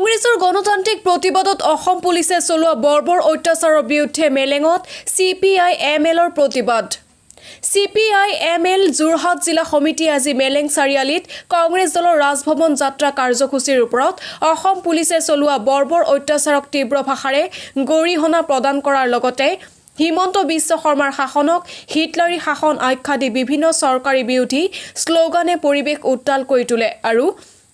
কংগ্ৰেছৰ গণতান্ত্ৰিক প্ৰতিবাদত অসম পুলিচে চলোৱা বৰ্বৰ অত্যাচাৰৰ বিৰুদ্ধে মেলেঙত CPI-MLৰ প্ৰতিবাদ। CPI-ML যোৰহাট জিলা সমিতিয়ে আজি মেলেং চাৰিআলিত কংগ্ৰেছ দলৰ ৰাজভৱন যাত্ৰা কাৰ্যসূচীৰ ওপৰত অসম পুলিচে চলোৱা বৰ্বৰ অত্যাচাৰক তীব্ৰ ভাষাৰে গৰিহণা প্ৰদান কৰাৰ লগতে হিমন্ত বিশ্ব শৰ্মাৰ শাসনক হিটলাৰী শাসন আখ্যা দি বিভিন্ন চৰকাৰী বিৰোধী শ্লোগানে পৰিৱেশ উত্তাল কৰি তোলে আৰু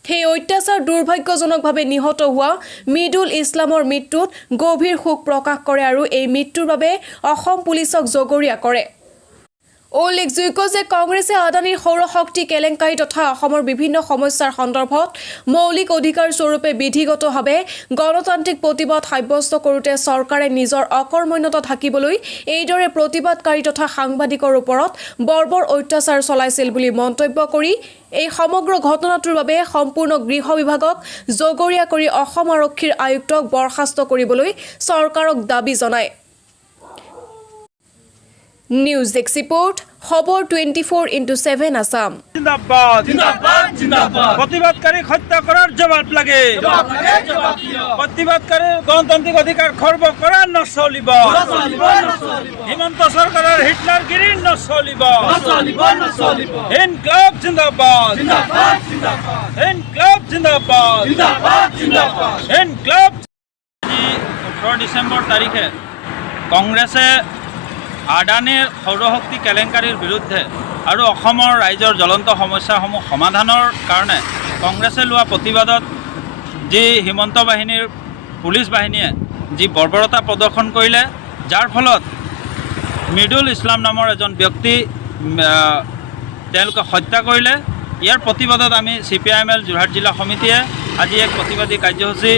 সেই অত্যাচাৰ দুৰ্ভাগ্যজনকভাৱে নিহত হোৱা মিডুল ইছলামৰ মৃত্যুত গভীৰ শোক প্ৰকাশ কৰে আৰু এই মৃত্যুৰ বাবে অসম পুলিচক জগৰীয়া কৰে। উল্লেখযোগ্য যে কংগ্ৰেছে আদানীৰ সৌৰশক্তি কেলেংকাৰী তথা অসমৰ বিভিন্ন সমস্যাৰ সন্দৰ্ভত মৌলিক অধিকাৰ স্বৰূপে বিধিগতভাৱে গণতান্ত্ৰিক প্ৰতিবাদ সাব্যস্ত কৰোঁতে চৰকাৰে নিজৰ অকৰ্মণ্যতা ঢাকিবলৈ এইদৰে প্ৰতিবাদকাৰী তথা সাংবাদিকৰ ওপৰত বৰ্বৰ অত্যাচাৰ চলাইছিল বুলি মন্তব্য কৰি এই সমগ্ৰ ঘটনাটোৰ বাবে সম্পূৰ্ণ গৃহ বিভাগক জগৰীয়া কৰি অসম আৰক্ষীৰ আয়ুক্তক বৰ্খাস্ত কৰিবলৈ চৰকাৰক দাবী জনায়। নিউজ ডেস্ক রিপোর্ট খবর 24/7 আসাম। জিন্দাবাদ জিন্দাবাদ জিন্দাবাদ প্রতিবাদকারী হত্যা করার জবাব লাগে প্রতিবাদকারী গণতান্ত্রিক অধিকার খর্ব করার নচলিব হিমন্ত সরকারের হিটলার গিরি নচলিব ইনকলাব জিন্দাবাদ ইনকলাব জিন্দাবাদ ইনকলাব। 18 ডিসেম্বর তারিখে কংগ্রেছে আদানীৰ সৌৰশক্তি কেলেংকাৰীৰ বিৰুদ্ধে আৰু অসমৰ ৰাইজৰ জ্বলন্ত সমস্যাসমূহ সমাধানৰ কাৰণে কংগ্ৰেছে লোৱা প্ৰতিবাদত যি হিমন্ত বাহিনীৰ পুলিচ বাহিনীয়ে যি বৰ্বৰতা প্ৰদৰ্শন কৰিলে, যাৰ ফলত মিডুল ইছলাম নামৰ এজন ব্যক্তি তেওঁলোকে হত্যা কৰিলে। ইয়াৰ প্ৰতিবাদত আমি CPI-ML যোৰহাট জিলা সমিতিয়ে আজি এক প্ৰতিবাদী কাৰ্যসূচী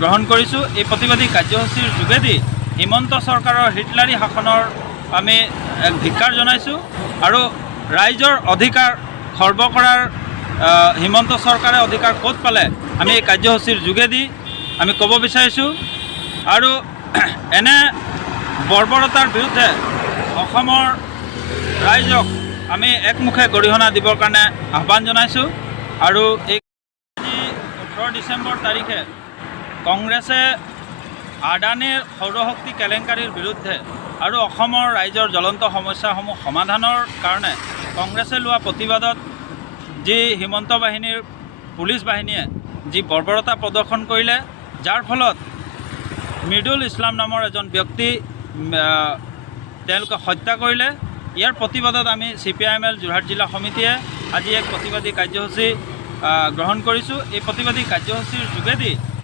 গ্ৰহণ কৰিছোঁ। এই প্ৰতিবাদী কাৰ্যসূচীৰ যোগেদি হিমন্ত চৰকাৰৰ হিটলাৰী শাসনৰ আমি এক ধিক্কাৰ জনাইছোঁ আৰু ৰাইজৰ অধিকাৰ খৰ্ব কৰাৰ হিমন্ত চৰকাৰে অধিকাৰ ক'ত পালে আমি এই কাৰ্যসূচীৰ যোগেদি আমি ক'ব বিচাৰিছোঁ। আৰু এনে বৰ্বৰতাৰ বিৰুদ্ধে অসমৰ ৰাইজক আমি একমুখে গৰিহণা দিবৰ কাৰণে আহ্বান জনাইছোঁ। আৰু এই 18 ডিচেম্বৰ তাৰিখে কংগ্ৰেছে আদানীৰ সৌৰশক্তি কেলেংকাৰীৰ বিৰুদ্ধে আৰু অসমৰ ৰাইজৰ জ্বলন্ত সমস্যাসমূহ সমাধানৰ কাৰণে কংগ্ৰেছে লোৱা প্ৰতিবাদত যি হিমন্ত বাহিনীৰ পুলিচ বাহিনীয়ে যি বৰ্বৰতা প্ৰদৰ্শন কৰিলে, যাৰ ফলত মিডুল ইছলাম নামৰ এজন ব্যক্তি তেওঁলোকে হত্যা কৰিলে। ইয়াৰ প্ৰতিবাদত আমি CPI-ML যোৰহাট জিলা সমিতিয়ে আজি এক প্ৰতিবাদী কাৰ্যসূচী গ্ৰহণ কৰিছোঁ। এই প্ৰতিবাদী কাৰ্যসূচীৰ যোগেদি